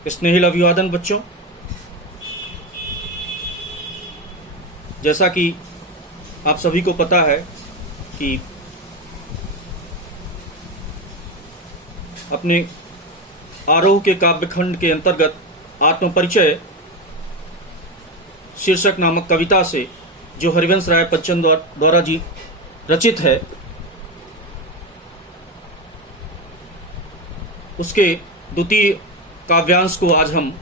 स्नेहिल अभिवादन बच्चों। जैसा कि आप सभी को पता है कि अपने आरोह के काव्यखंड के अंतर्गत आत्मपरिचय शीर्षक नामक कविता से जो हरिवंश राय बच्चन द्वारा जी रचित है, उसके द्वितीय काव्यांश को आज हम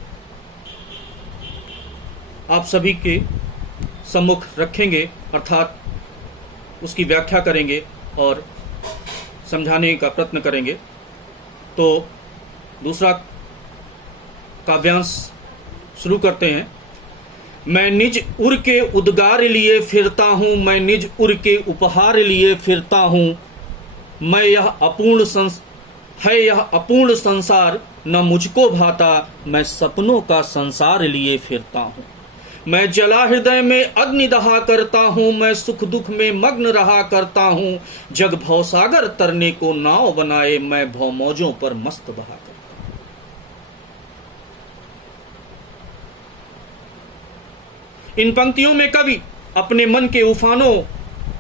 आप सभी के सम्मुख रखेंगे, अर्थात उसकी व्याख्या करेंगे और समझाने का प्रयत्न करेंगे। तो दूसरा काव्यांश शुरू करते हैं। मैं निज उर के उद्गार लिए फिरता हूँ, मैं निज उर के उपहार लिए फिरता हूँ। मैं यह अपूर्ण संसार न मुझको भाता, मैं सपनों का संसार लिए फिरता हूँ। मैं जला हृदय में अग्नि दहा करता हूँ, मैं सुख दुख में मग्न रहा करता हूँ। जग भवसागर तरने को नाव बनाए, मैं भव मौजों पर मस्त बहा करता हूँ। इन पंक्तियों में कवि अपने मन के उफानों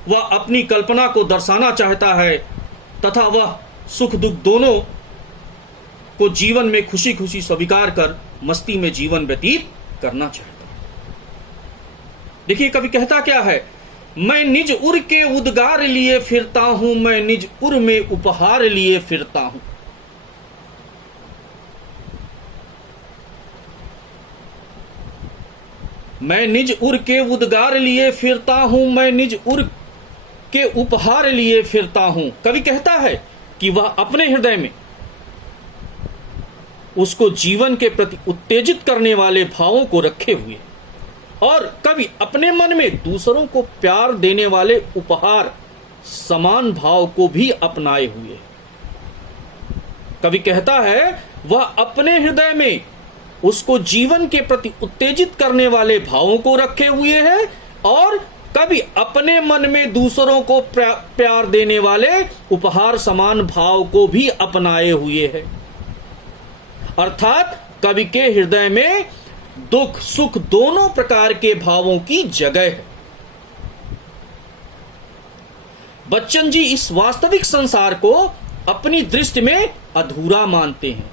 व अपनी कल्पना को दर्शाना चाहता है तथा वह सुख दुख दोनों को जीवन में खुशी खुशी स्वीकार कर मस्ती में जीवन व्यतीत करना चाहता है। देखिए कवि कहता क्या है, मैं निज उर के उद्गार लिए फिरता हूं, मैं निज उर में उपहार लिए फिरता हूं। मैं निज उर के उद्गार लिए फिरता हूं, मैं निज उर के उपहार लिए फिरता हूं। कवि कहता है कि वह अपने हृदय में उसको जीवन के प्रति उत्तेजित करने वाले भावों को रखे हुए और कवि अपने मन में दूसरों को प्यार देने वाले उपहार समान भाव को भी अपनाए हुए। कवि कहता है वह अपने हृदय में उसको जीवन के प्रति उत्तेजित करने वाले भावों को रखे हुए है और कभी अपने मन में दूसरों को प्यार देने वाले उपहार समान भाव को भी अपनाए हुए है। अर्थात कवि के हृदय में दुख सुख दोनों प्रकार के भावों की जगह है। बच्चन जी इस वास्तविक संसार को अपनी दृष्टि में अधूरा मानते हैं।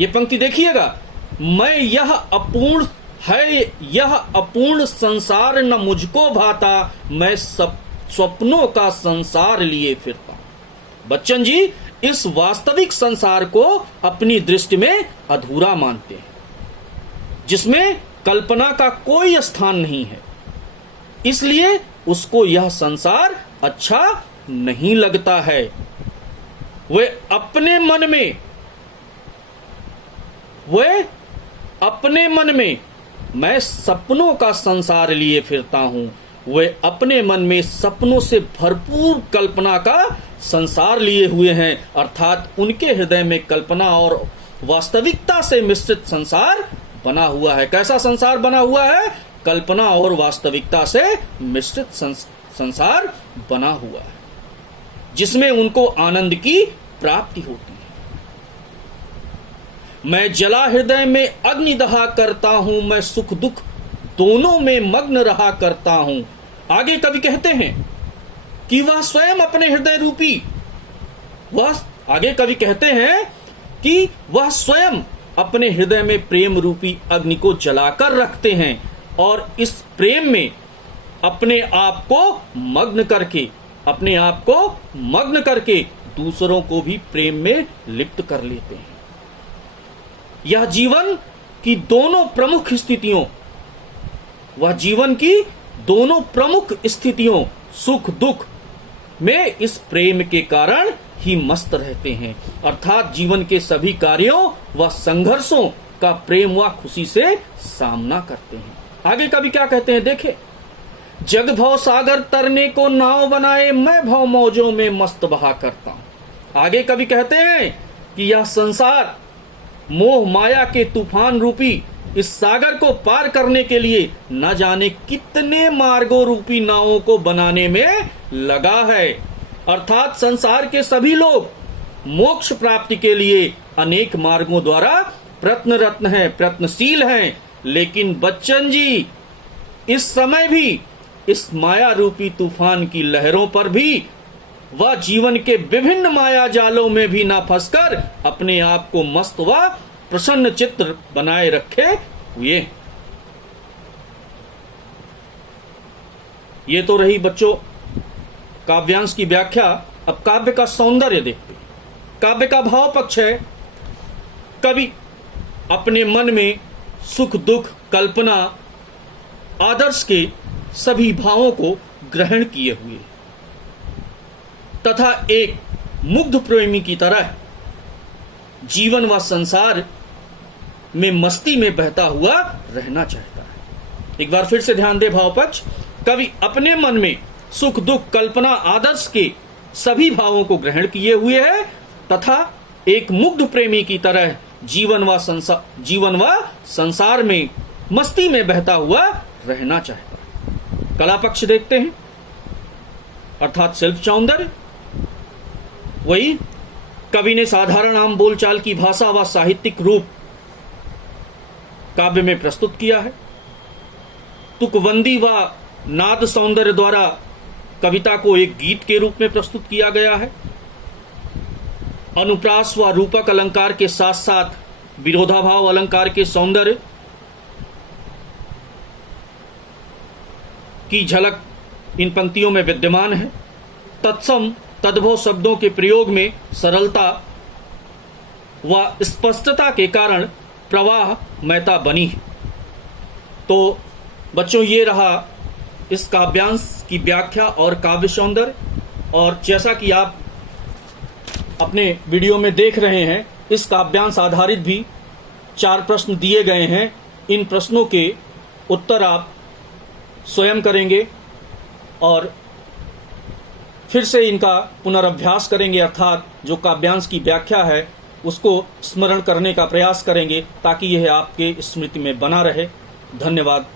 ये पंक्ति देखिएगा, मैं यह अपूर्ण है, यह अपूर्ण संसार न मुझको भाता, मैं स्वप्नों का संसार लिए फिरता हूं। बच्चन जी इस वास्तविक संसार को अपनी दृष्टि में अधूरा मानते हैं, जिसमें कल्पना का कोई स्थान नहीं है, इसलिए उसको यह संसार अच्छा नहीं लगता है। वे अपने मन में मैं सपनों का संसार लिए फिरता हूं। वे अपने मन में सपनों से भरपूर कल्पना का संसार लिए हुए हैं, अर्थात उनके हृदय में कल्पना और वास्तविकता से मिश्रित संसार बना हुआ है। कैसा संसार बना हुआ है? कल्पना और वास्तविकता से मिश्रित संसार बना हुआ है, जिसमें उनको आनंद की प्राप्ति होती है। मैं जला हृदय में अग्नि दहा करता हूं, मैं सुख दुख दोनों में मग्न रहा करता हूं। आगे कवि कहते हैं कि वह स्वयं अपने हृदय रूपी वह स्वयं अपने हृदय में प्रेम रूपी अग्नि को जलाकर रखते हैं और इस प्रेम में अपने आप को मग्न करके दूसरों को भी प्रेम में लिप्त कर लेते हैं। यह जीवन की दोनों प्रमुख स्थितियों सुख दुख में इस प्रेम के कारण ही मस्त रहते हैं, अर्थात जीवन के सभी कार्यों व संघर्षों का प्रेम व खुशी से सामना करते हैं। आगे कवि क्या कहते हैं देखें, जग भव सागर तरने को नाव बनाए, मैं भव मौजों में मस्त बहा करता हूं। आगे कवि कहते हैं कि यह संसार मोह माया के तूफान रूपी इस सागर को पार करने के लिए न जाने कितने मार्गों रूपी नावों को बनाने में लगा है। अर्थात संसार के सभी लोग मोक्ष प्राप्ति के लिए अनेक मार्गों द्वारा प्रत्न रत्न हैं, प्रत्नशील हैं, लेकिन बच्चन जी इस समय भी इस माया रूपी तूफान की लहरों पर भी वह जीवन के विभिन्न माया जालों में भी ना फंसकर अपने आप को मस्त व प्रसन्न चित्त बनाए रखे हुए। ये तो रही बच्चों काव्यांश की व्याख्या। अब काव्य का सौंदर्य देखते हैं। काव्य का भाव पक्ष है, कवि अपने मन में सुख दुख कल्पना आदर्श के सभी भावों को ग्रहण किए हुए तथा एक मुग्ध प्रेमी की तरह जीवन व संसार में मस्ती में बहता हुआ रहना चाहता है। एक बार फिर से ध्यान दे भाव पक्ष। कवि अपने मन में सुख दुख कल्पना आदर्श के सभी भावों को ग्रहण किए हुए है तथा एक मुग्ध प्रेमी की तरह जीवन व संसार में मस्ती में बहता हुआ रहना चाहता है। कला पक्ष देखते हैं, अर्थात शिल्प सौंदर्य। वही कवि ने साधारण आम बोलचाल की भाषा व साहित्यिक रूप काव्य में प्रस्तुत किया है। तुकबंदी व नाद सौंदर्य द्वारा कविता को एक गीत के रूप में प्रस्तुत किया गया है। अनुप्रास व रूपक अलंकार के साथ साथ विरोधाभाव अलंकार के सौंदर्य की झलक इन पंक्तियों में विद्यमान है। तत्सम तद्भव शब्दों के प्रयोग में सरलता व स्पष्टता के कारण प्रवाह महता बनी है। तो बच्चों ये रहा इस काव्यांश की व्याख्या और काव्य सौंदर्य। और जैसा कि आप अपने वीडियो में देख रहे हैं, इस काव्यांश आधारित भी 4 प्रश्न दिए गए हैं। इन प्रश्नों के उत्तर आप स्वयं करेंगे और फिर से इनका पुनर्अभ्यास करेंगे, अर्थात जो काव्यांश की व्याख्या है उसको स्मरण करने का प्रयास करेंगे ताकि यह आपके स्मृति में बना रहे। धन्यवाद।